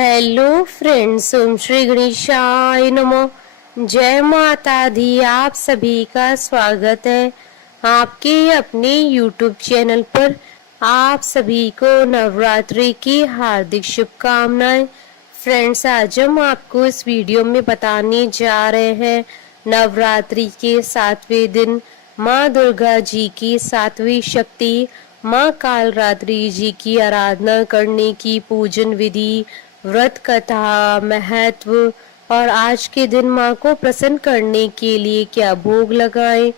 Hello friends, ओम श्री गणेशाय नमः। जय माता दी। आप सभी का स्वागत है आपके अपने यूट्यूब चैनल पर। आप सभी को नवरात्रि की हार्दिक शुभकामनाएं। फ्रेंड्स, आज हम आपको इस वीडियो में बताने जा रहे हैं नवरात्रि के 7वें दिन माँ दुर्गा जी की 7वीं शक्ति माँ कालरात्रि जी की आराधना करने की पूजन विधि, व्रत कथा, महत्व और आज के दिन माँ को प्रसन्न करने के लिए क्या भोग लगाएं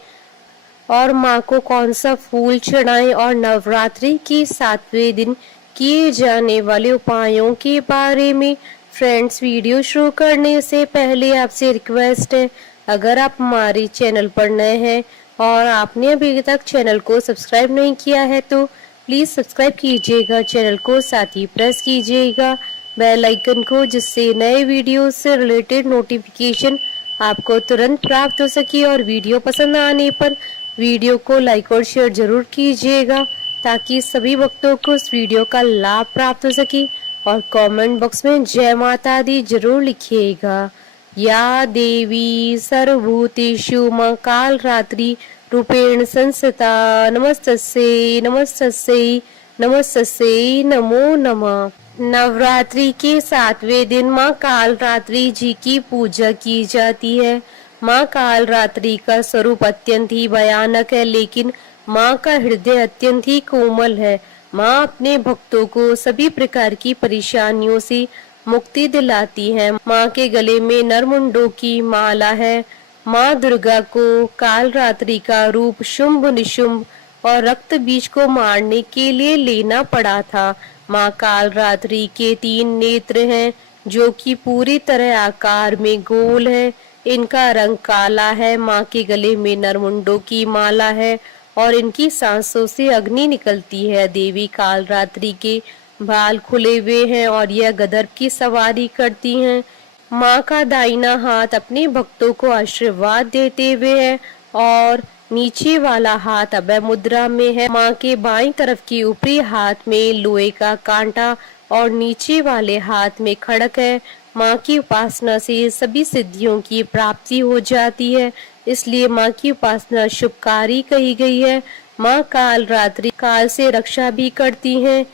और माँ को कौन सा फूल चढ़ाएं और नवरात्रि की 7वें दिन किए जाने वाले उपायों के बारे में। फ्रेंड्स, वीडियो शुरू करने से पहले आपसे रिक्वेस्ट है, अगर आप हमारे चैनल पर नए हैं और आपने अभी तक चैनल को सब्सक्राइब नहीं किया है तो प्लीज सब्सक्राइब कीजिएगा चैनल को, साथ ही प्रेस कीजिएगा बेल आइकन को, जिससे नए वीडियो से रिलेटेड नोटिफिकेशन आपको तुरंत प्राप्त हो सके। और वीडियो पसंद आने पर वीडियो को लाइक और शेयर जरूर कीजिएगा ताकि सभी भक्तों को इस वीडियो का लाभ प्राप्त हो सके। और कमेंट बॉक्स में जय माता दी जरूर लिखिएगा। या देवी सर्वभूतेषु मां कालरात्रि रूपेण संस्थिता नमस्तस्यै नमस्तस्यै नमस्तस्यै नमो नमः। नवरात्रि के 7वें दिन माँ कालरात्रि जी की पूजा की जाती है। माँ कालरात्रि का स्वरूप अत्यंत ही भयानक है, लेकिन माँ का हृदय अत्यंत ही कोमल है। माँ अपने भक्तों को सभी प्रकार की परेशानियों से मुक्ति दिलाती है। माँ के गले में नरमुंडों की माला है। माँ दुर्गा को कालरात्रि का रूप शुंभ निशुंभ और रक्त बीज को मारने के लिए लेना पड़ा था। माँ कालरात्रि के 3 नेत्र हैं जो कि पूरी तरह आकार में गोल है। इनका रंग काला है। माँ के गले में नरमुंडों की माला है और इनकी सांसों से अग्नि निकलती है। देवी कालरात्रि के बाल खुले हुए हैं और यह गदर की सवारी करती हैं। माँ का दाहिना हाथ अपने भक्तों को आशीर्वाद देते हुए है और नीचे वाला हाथ अभय मुद्रा में है। माँ के बाईं तरफ की ऊपरी हाथ में लोहे का कांटा और नीचे वाले हाथ में खड़क है। माँ की उपासना से सभी सिद्धियों की प्राप्ति हो जाती है, इसलिए माँ की उपासना शुभकारी कही गई है। माँ कालरात्रि काल से रक्षा भी करती हैं,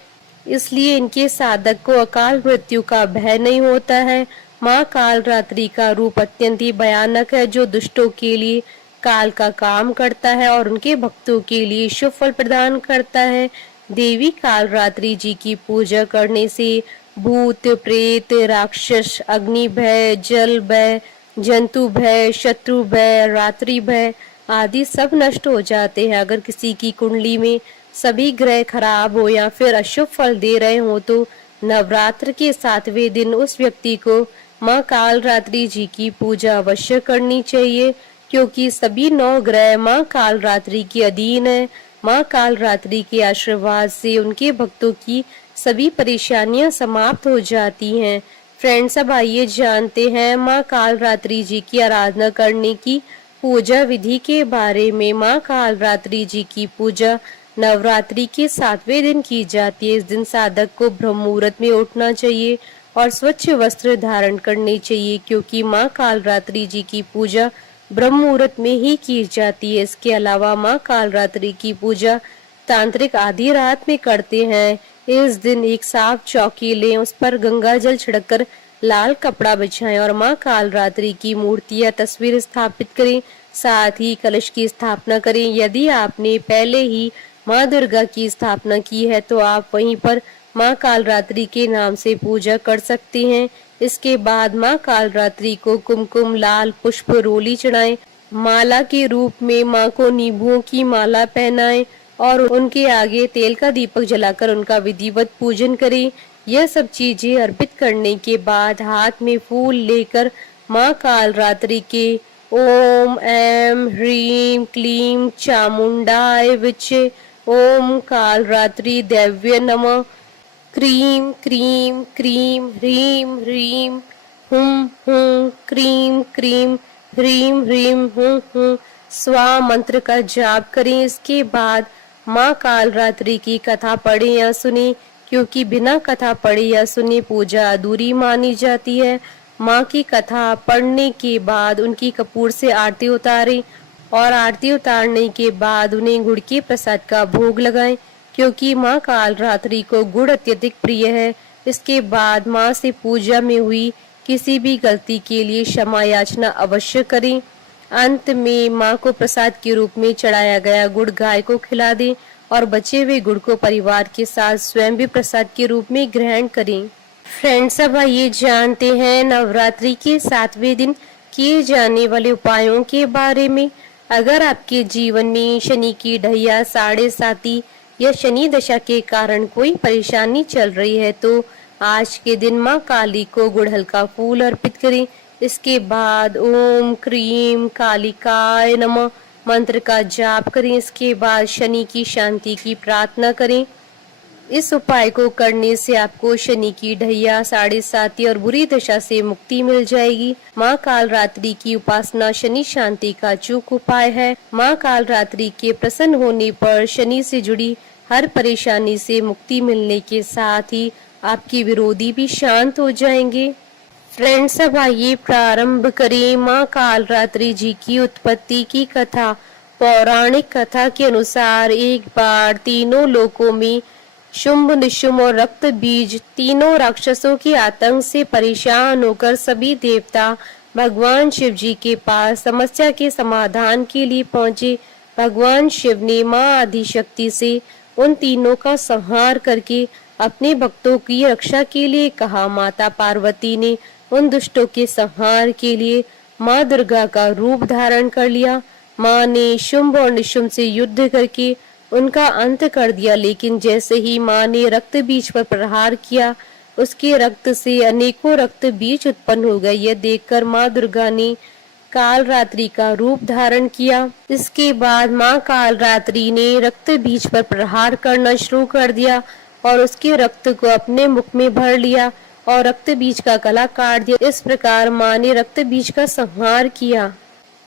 इसलिए इनके साधक को अकाल मृत्यु का भय नहीं होता है। माँ कालरात्रि का रूप अत्यंत ही भयानक है, जो दुष्टों के लिए काल का काम करता है और उनके भक्तों के लिए शुभ फल प्रदान करता है। देवी कालरात्रि जी की पूजा करने से भूत प्रेत, राक्षस, अग्नि भय, जल भय, जंतु भय, शत्रु भय, रात्रि भय आदि सब नष्ट हो जाते हैं। अगर किसी की कुंडली में सभी ग्रह खराब हो या फिर अशुभ फल दे रहे हो तो नवरात्र के 7वें दिन उस व्यक्ति को माँ कालरात्रि जी की पूजा अवश्य करनी चाहिए, क्योंकि सभी 9 ग्रह माँ कालरात्रि के अधीन है। माँ कालरात्रि के आशीर्वाद से उनके भक्तों की सभी परेशानियां समाप्त हो जाती हैं। फ्रेंड्स, अब आइए जानते हैं माँ कालरात्रि जी की आराधना करने की पूजा विधि के बारे में। माँ कालरात्रि जी की पूजा नवरात्रि के 7वें दिन की जाती है। इस दिन साधक को ब्रह्म मुहूर्त में उठना चाहिए और स्वच्छ वस्त्र धारण करने चाहिए, क्योंकि माँ कालरात्रि जी की पूजा ब्रह्म मुहूर्त में ही की जाती है। इसके अलावा माँ कालरात्रि की पूजा तांत्रिक आधी रात में करते हैं। इस दिन एक साफ चौकी लें, उस पर गंगा जल छिड़ककर लाल कपड़ा बिछाएं और माँ कालरात्रि की मूर्ति या तस्वीर स्थापित करें। साथ ही कलश की स्थापना करें। यदि आपने पहले ही माँ दुर्गा की स्थापना की है तो आप वहीं पर माँ कालरात्रि के नाम से पूजा कर सकते हैं। इसके बाद माँ कालरात्रि को कुमकुम, लाल पुष्प, रोली चढ़ाएं। माला के रूप में माँ को नींबुओं की माला पहनाएं और उनके आगे तेल का दीपक जलाकर उनका विधिवत पूजन करें। यह सब चीजें अर्पित करने के बाद हाथ में फूल लेकर माँ कालरात्रि के ओम ऐं ह्रीं क्लीं चामुंडाय विचे, ओम कालरात्रि देव्य नमः, क्रीं क्रीं क्रीं ह्रीं ह्रीं हुं हुं क्रीं क्रीं ह्रीं ह्रीं हुं हुं स्वा मंत्र का जाप करें। इसके बाद माँ कालरात्रि की कथा पढ़ें या सुने, क्योंकि बिना कथा पढ़े या सुने पूजा अधूरी मानी जाती है। माँ की कथा पढ़ने के बाद उनकी कपूर से आरती उतारें और आरती उतारने के बाद उन्हें गुड़ के प्रसाद का भोग लगाएं, क्योंकि माँ कालरात्रि को गुड़ अत्यधिक प्रिय है। इसके बाद माँ से पूजा में हुई किसी भी गलती के लिए क्षमा याचना अवश्य करें। अंत में माँ को प्रसाद के रूप में चढ़ाया गया गुड़ गाय को खिला दें और बचे हुए गुड़ को परिवार के साथ स्वयं भी प्रसाद के रूप में ग्रहण करें। फ्रेंड्स, अब आइए जानते हैं नवरात्रि के 7वें दिन किए जाने वाले उपायों के बारे में। अगर आपके जीवन में शनि की ढैया, साढ़े साती या शनि दशा के कारण कोई परेशानी चल रही है तो आज के दिन माँ काली को गुड़हल का फूल अर्पित करें। इसके बाद ओम क्रीम कालिकाय नमः मंत्र का जाप करें। इसके बाद शनि की शांति की प्रार्थना करें। इस उपाय को करने से आपको शनि की ढैया, साढ़े साती और बुरी दशा से मुक्ति मिल जाएगी। माँ कालरात्रि की उपासना शनि शांति का अचूक उपाय है। माँ कालरात्रि के प्रसन्न होने पर शनि से जुड़ी हर परेशानी से मुक्ति मिलने के साथ ही आपके विरोधी भी शांत हो जाएंगे। फ्रेंड्स, अब आइए प्रारंभ करें माँ कालरात्रि जी की उत्पत्ति की कथा। पौराणिक कथा के अनुसार एक बार तीनों लोकों में शुंभ, निशुंभ और रक्त बीज तीनों राक्षसों के आतंक से परेशान होकर सभी देवता भगवान शिव जी के पास समस्या के समाधान के लिए पहुंचे। भगवान शिव ने माँ आदिशक्ति से उन तीनों का संहार करके अपने भक्तों की रक्षा के लिए कहा। माता पार्वती ने उन दुष्टों के संहार के लिए माँ दुर्गा का रूप धारण कर लिया। माँ ने शुंभ और निशुंभ से युद्ध करके उनका अंत कर दिया, लेकिन जैसे ही माँ ने रक्त बीज पर प्रहार किया, उसके रक्त से अनेकों रक्त बीज उत्पन्न हो गए। यह देखकर माँ दुर्गा ने कालरात्रि का रूप धारण किया। इसके बाद माँ कालरात्रि ने रक्त बीज पर प्रहार करना शुरू कर दिया और उसके रक्त को अपने मुख में भर लिया और रक्त बीज का गला काट दिया। इस प्रकार माँ ने रक्त बीज का संहार किया।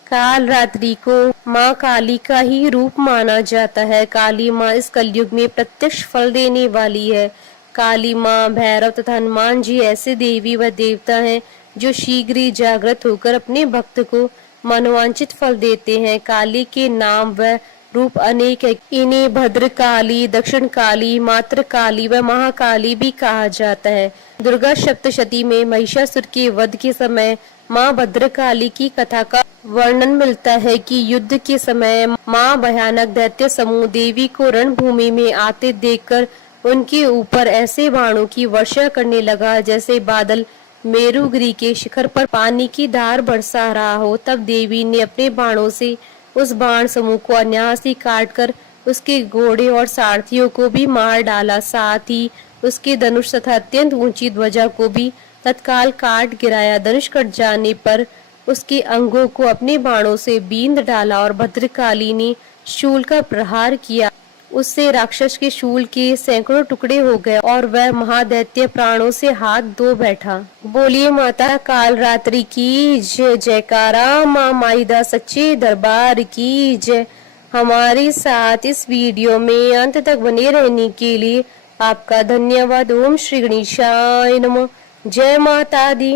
कालरात्रि को माँ काली का ही रूप माना जाता है। काली माँ इस कलयुग में प्रत्यक्ष फल देने वाली है। काली माँ, भैरव तथा हनुमान जी ऐसे देवी व देवता हैं जो शीघ्र ही जागृत होकर अपने भक्त को मनोवांछित फल देते हैं। काली के नाम व रूप अनेक है। इन्हें भद्रकाली, दक्षिण काली, मात्र काली व महाकाली भी कहा जाता है। दुर्गा सप्तशती में महिषासुर के वध के समय माँ भद्रकाली की कथा का वर्णन मिलता है कि युद्ध के समय माँ भयानक दैत्य समूह देवी को रणभूमि में आते देखकर उनके ऊपर ऐसे बाणों की वर्षा करने लगा जैसे बादल मेरुगिरी के शिखर पर पानी की धार बरसा रहा हो। तब देवी ने अपने बाणों से उस बाण समूह को अनायास ही काटकर उसके घोड़े और सारथियों को भी मार डाला। साथ ही उसके धनुष तथा अत्यंत ऊंची ध्वजा को भी तत्काल काट गिराया। धनुष कट जाने पर उसके अंगों को अपने बाणों से बींध डाला और भद्रकाली ने शूल का प्रहार किया। उससे राक्षस के शूल के सैकड़ों टुकड़े हो गए और वह महादैत्य प्राणों से हाथ धो बैठा। बोलिए माता कालरात्रि की जय। जयकारा माँ माईदा सच्चे दरबार की जय। हमारे साथ इस वीडियो में अंत तक बने रहने के लिए आपका धन्यवाद। ओम श्री गणेशाय नमः। जय माता दी।